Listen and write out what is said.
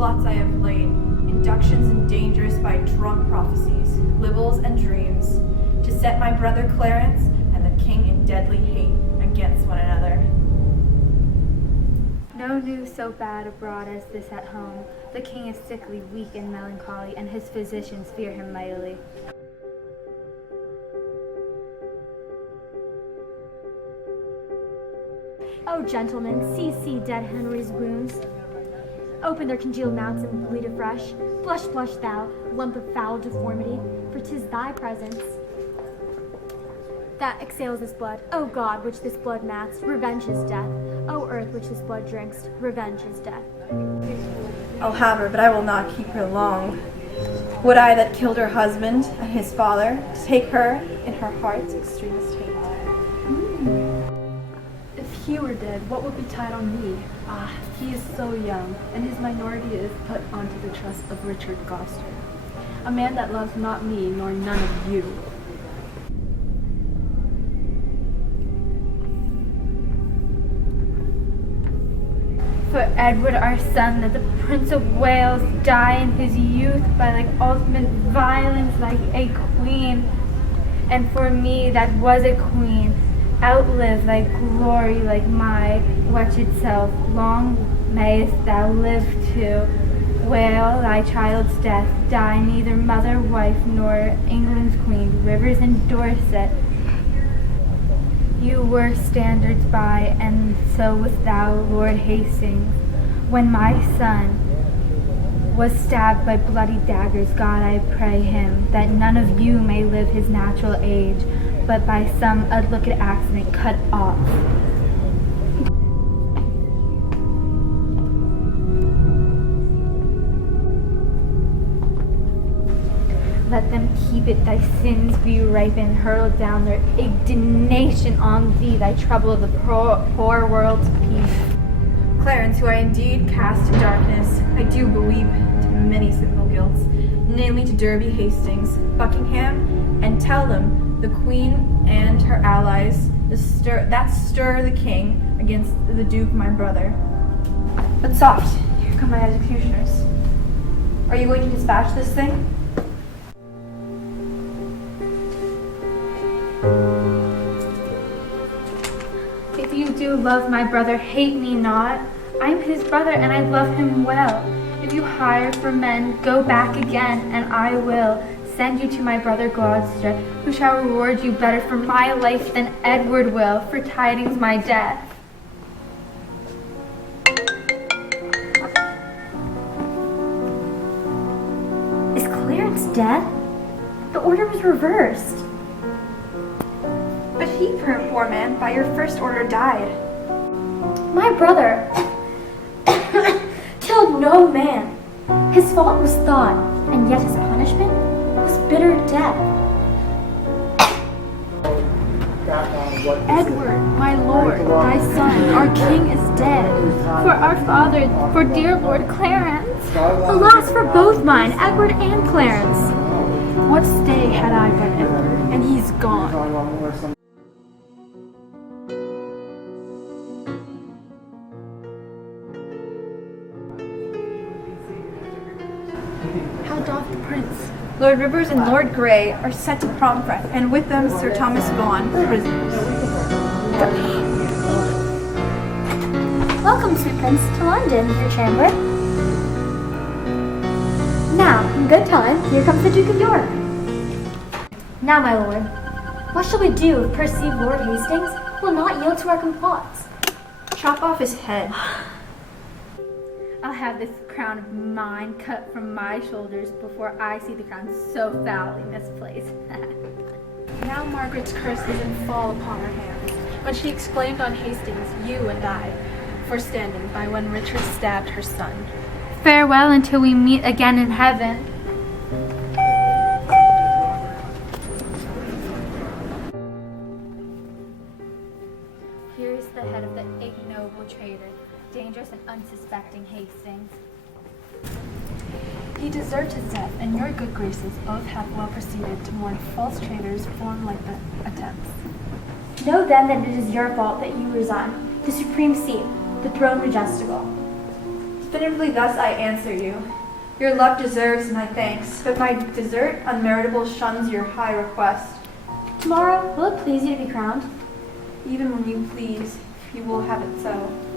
plots I have laid, inductions and dangerous by drunk prophecies, libels and dreams, to set my brother Clarence and the king in deadly hate against one another. No news so bad abroad as this at home. The king is sickly, weak, and melancholy, and his physicians fear him mightily. O gentlemen, see dead Henry's wounds. Open their congealed mouths and bleed afresh. Blush thou, lump of foul deformity, for 'tis thy presence that exhales this blood. O God, which this blood mats, revenge his death. O earth, which this blood drinks, revenge his death. I'll have her, but I will not keep her long. Would I that killed her husband and his father, to take her in her heart's extremest hate. If he were dead, what would be tied on me? Ah, he is so young, and his minority is put onto the trust of Richard Gloucester, a man that loves not me nor none of you. For Edward our son, that the Prince of Wales die in his youth by like ultimate violence like a queen, and for me that was a queen, outlive thy glory like my wretched self. Long mayest thou live to wail thy child's death, die neither mother, wife, nor England's queen. Rivers and Dorset, you were standards by, and so was thou, Lord Hastings. When my son was stabbed by bloody daggers, God, I pray him that none of you may live his natural age, but by some unlooked accident cut off. Let them keep it, thy sins be ripened, hurl down their indignation on thee, thy trouble of the poor world's peace. Clarence, who I indeed cast to darkness, I do beweep to many simple guilts, namely to Derby, Hastings, Buckingham, and tell them the Queen and her allies that stir the king against the Duke my brother. But soft, here come my executioners. Are you going to dispatch this thing? If you do love my brother, hate me not. I am his brother, and I love him well. If you hire for men, go back again, and I will send you to my brother Gloucester, who shall reward you better for my life than Edward will for tidings my death. Is Clarence dead? The order was reversed. But he, poor man, by your first order died. My brother killed no man. His fault was thought, and yet his punishment was bitter death. Edward, my lord, thy son, our king is dead. For our father, for dear Lord Clarence. Alas for both mine, Edward and Clarence. What stay had I but Edward, and he's gone. How doth the prince? Lord Rivers and Lord Grey are sent to Pomfret, and with them Sir Thomas Vaughan, prisoners. Welcome, sweet prince, to London, your chamber. Now, in good time, here comes the Duke of York. Now, my lord, what shall we do if perceived Lord Hastings will not yield to our complaints? Chop off his head. I'll have this crown of mine cut from my shoulders before I see the crown so foully misplaced. Now Margaret's curse is in fall upon her hands, when she exclaimed on Hastings, you and I, for standing by when Richard stabbed her son. Farewell until we meet again in heaven. Here is the head of the ignoble traitor, dangerous and unsuspecting Hastings. He deserved his death, and your good graces both have well proceeded to mourn false traitors born like the attempts. Know then that it is your fault that you resign the supreme seat, the throne majestical. Definitively thus I answer you. Your love deserves my thanks, but my desert unmeritable shuns your high request. Tomorrow, will it please you to be crowned? Even when you please, you will have it so.